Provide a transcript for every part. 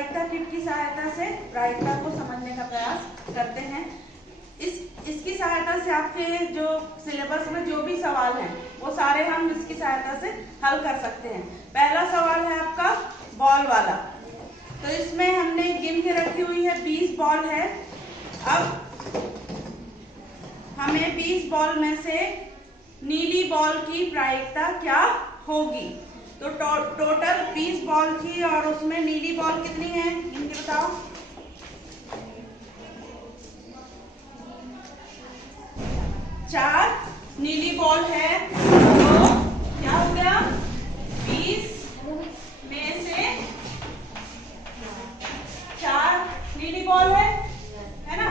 प्रायिकता किट की सहायता से प्रायिकता को समझने का प्रयास करते हैं। इसकी सहायता से आपके जो सिलेबस में जो भी सवाल हैं वो सारे हम इसकी सहायता से हल कर सकते हैं। पहला सवाल है आपका बॉल वाला। तो इसमें हमने गिन के रखी हुई है 20 बॉल है। अब हमें 20 बॉल में से नीली बॉल की प्रायिकता क्या होगी। तो टोटल 20 बॉल थी और उसमें नीली बॉल कितनी है इनके बताओ। 4 नीली बॉल है। तो क्या हो गया 20 में से 4 नीली बॉल है ना।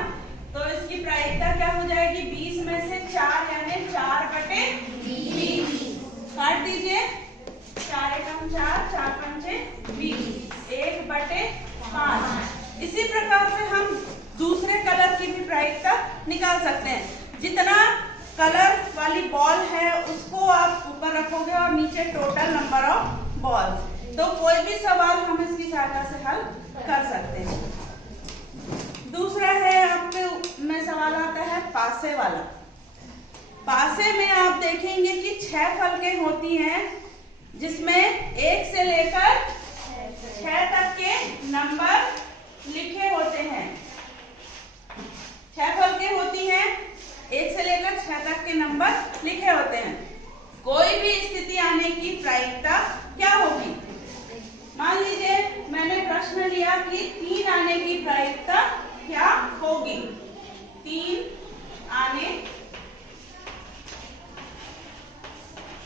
तो इसकी प्रायिकता क्या हो जाएगी 20 में से 4 यानी 4/20 काट दीजिए। 4 एकम 4, 4 पंचे 20, 1/5। इसी प्रकार से हम दूसरे कलर की भी प्रायिकता निकाल सकते हैं। जितना कलर वाली बॉल है उसको आप ऊपर रखोगे और नीचे टोटल नंबर ऑफ बॉल। तो कोई भी सवाल हम इसकी सहायता से हल कर सकते हैं। दूसरा है आपके में सवाल आता है पासे वाला। पासे में आप देखेंगे कि 6 फलकें होती हैं जिसमें 1 से लेकर 6 तक के नंबर लिखे होते हैं। 6 फलकें होती हैं, 1 से लेकर 6 तक के नंबर लिखे होते हैं। कोई भी स्थिति आने की प्रायिकता क्या होगी। मान लीजिए मैंने प्रश्न लिया कि 3 आने की प्रायिकता क्या होगी। 3 आने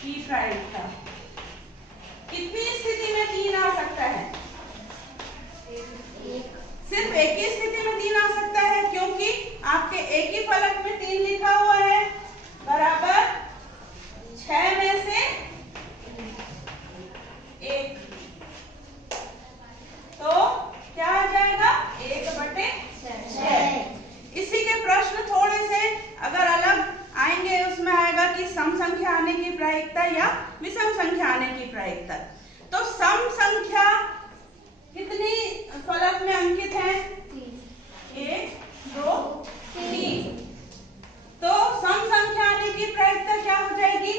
की प्रायिकता कितनी स्थिति में 3 आ सकता है। सिर्फ एक ही स्थिति में 3 आ सकता है क्योंकि आपके एक ही फलक में 3 लिखा हुआ है बराबर 6 में से 1। तो क्या आ जाएगा 1/6। इसी के प्रश्न थोड़े से अगर अलग आएंगे उसमें आएगा कि सम संख्या आने की प्रायिकता या विषम संख्या आने की प्रायिकता। तो सम संख्या कितनी फलक में अंकित है 1, 2, 3। तो सम संख्या आने की प्रायिकता क्या हो जाएगी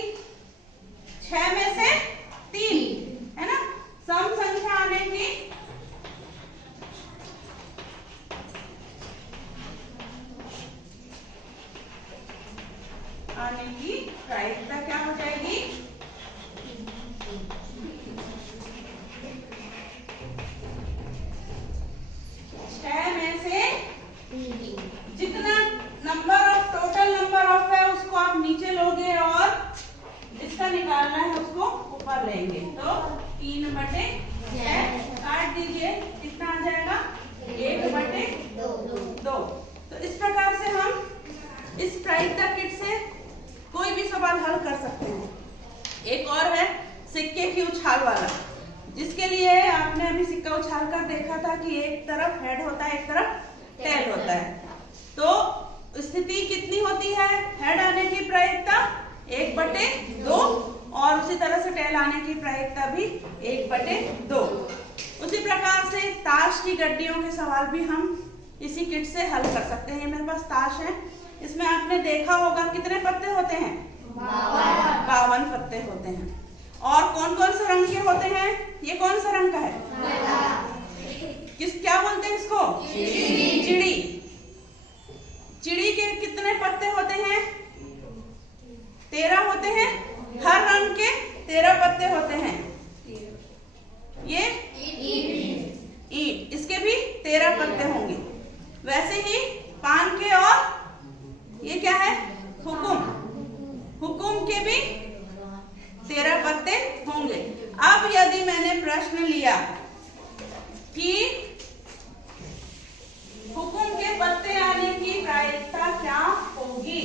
6 में से 3 है ना। सम संख्या आने की प्रायिकता क्या हो जाएगी 6 में से जितना number of total number of है उसको आप नीचे लोगे और जिसका निकालना है उसको ऊपर लेंगे। तो 3/6 काट दीजिए, कितना आ जाएगा 1/2। तो इस प्रकार से हम इस प्रायिकता किट से कोई भी सवाल हल कर सकते हैं। एक और है सिक्के की उछाल वाला, जिसके लिए आपने अभी सिक्का उछाल कर देखा था कि एक तरफ हेड होता है एक तरफ टेल होता है। तो स्थिति कितनी होती है हेड आने की प्रायिकता 1/2 और उसी तरह से टेल आने की प्रायिकता भी 1/2। उसी प्रकार से ताश की गड्डियों के सवाल भी हम इसी किट से हल कर सकते हैं। मेरे पास ताश है, इसमें आपने देखा होगा कितने पत्ते होते हैं 52 पत्ते होते हैं। और कौन कौन से रंग के होते हैं, ये कौन सा रंग का है क्या बोलते हैं इसको चिड़ी। चिड़ी के कितने पत्ते होते हैं 13 होते हैं। हर रंग के 13 पत्ते होते हैं। ये ईंट, इसके भी 13 पत्ते होंगे। वैसे ही पान के और ये क्या है हुकुम, हुकुम के भी 13 पत्ते होंगे। अब यदि मैंने प्रश्न लिया कि हुकुम के पत्ते आने की प्रायिकता क्या होगी,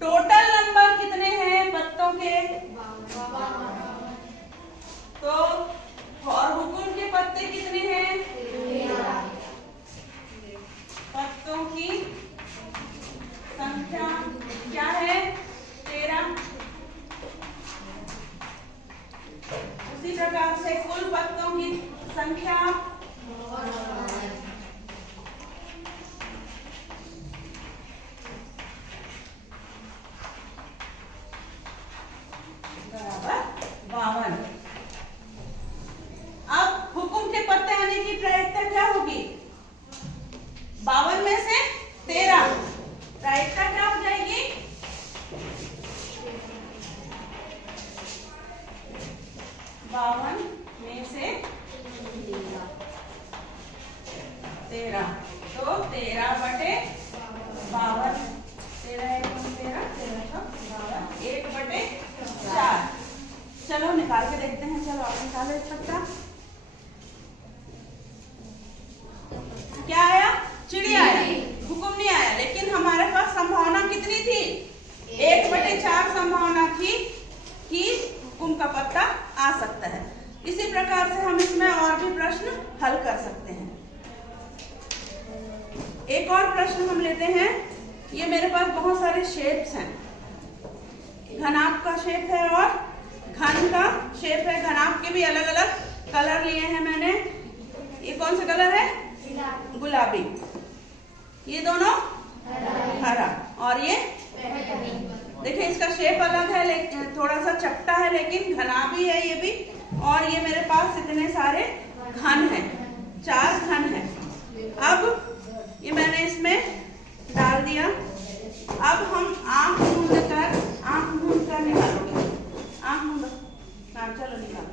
टोटल नंबर कितने हैं पत्तों के, तो और हुकुम के पत्ते कितने हैं, पत्तों की संख्या क्या है 13। उसी प्रकार से कुल पत्तों की संख्या बराबर 52। अब हुकुम के पत्ते आने की प्रायिकता क्या होगी? 52 में से 13, प्रायिकता क्या हो जाएगी? 52 में से 13, तो 13 बटे 52, 1 बटे 4। चलो निकाल के देखते हैं। चलो आप निकालो इस पत्ता। क्या आया? चिड़िया आया, हुकुम नहीं आया। लेकिन हमारे पास संभावना कितनी थी? 1 बटे 4 संभावना थी कि हुकुम का पत्ता आ सकता है। इसी प्रकार से हम इसमें और भी प्रश्न हल कर सकते हैं। एक और प्रश्न हम लेते हैं। ये मेरे पास बहुत सारे शेप्स हैं। घनाभ का शेप है और घन का शेप है। घनाभ के भी अलग अलग कलर लिए हैं मैंने। ये कौन सा कलर है? गुलाबी। ये दोनों हरा। और ये देखिए इसका शेप अलग है, लेकिन थोड़ा सा चपटा है, लेकिन घना भी है ये भी। और ये मेरे पास इतने सारे घन हैं, 4 घन हैं। अब ये मैंने इसमें डाल दिया। अब हम आंख मूंद कर निकालोगे। आंख मूंद। हाँ चलो निकालो।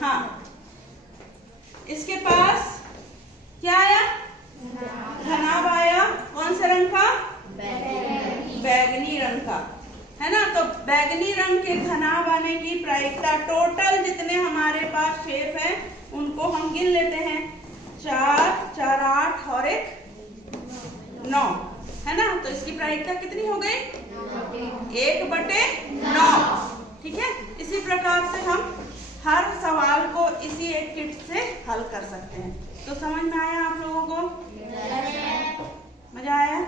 हाँ, इसके पास क्या आया? घनाभ आया। कौन से रंग का? बैगनी रंग का, है ना। तो बैगनी रंग के घनाभ आने की प्रायिकता, टोटल जितने हमारे पास शेप है उनको हम गिन लेते हैं। 4, 4, 8 और 1 9, है ना। तो इसकी प्रायिकता कितनी हो गई? 1 बटे 9। ठीक है। इसी प्रकार से हम हर सवाल को इसी एक किट से हल कर सकते हैं। तो समझ में आया आप लोगों को? मजा आया?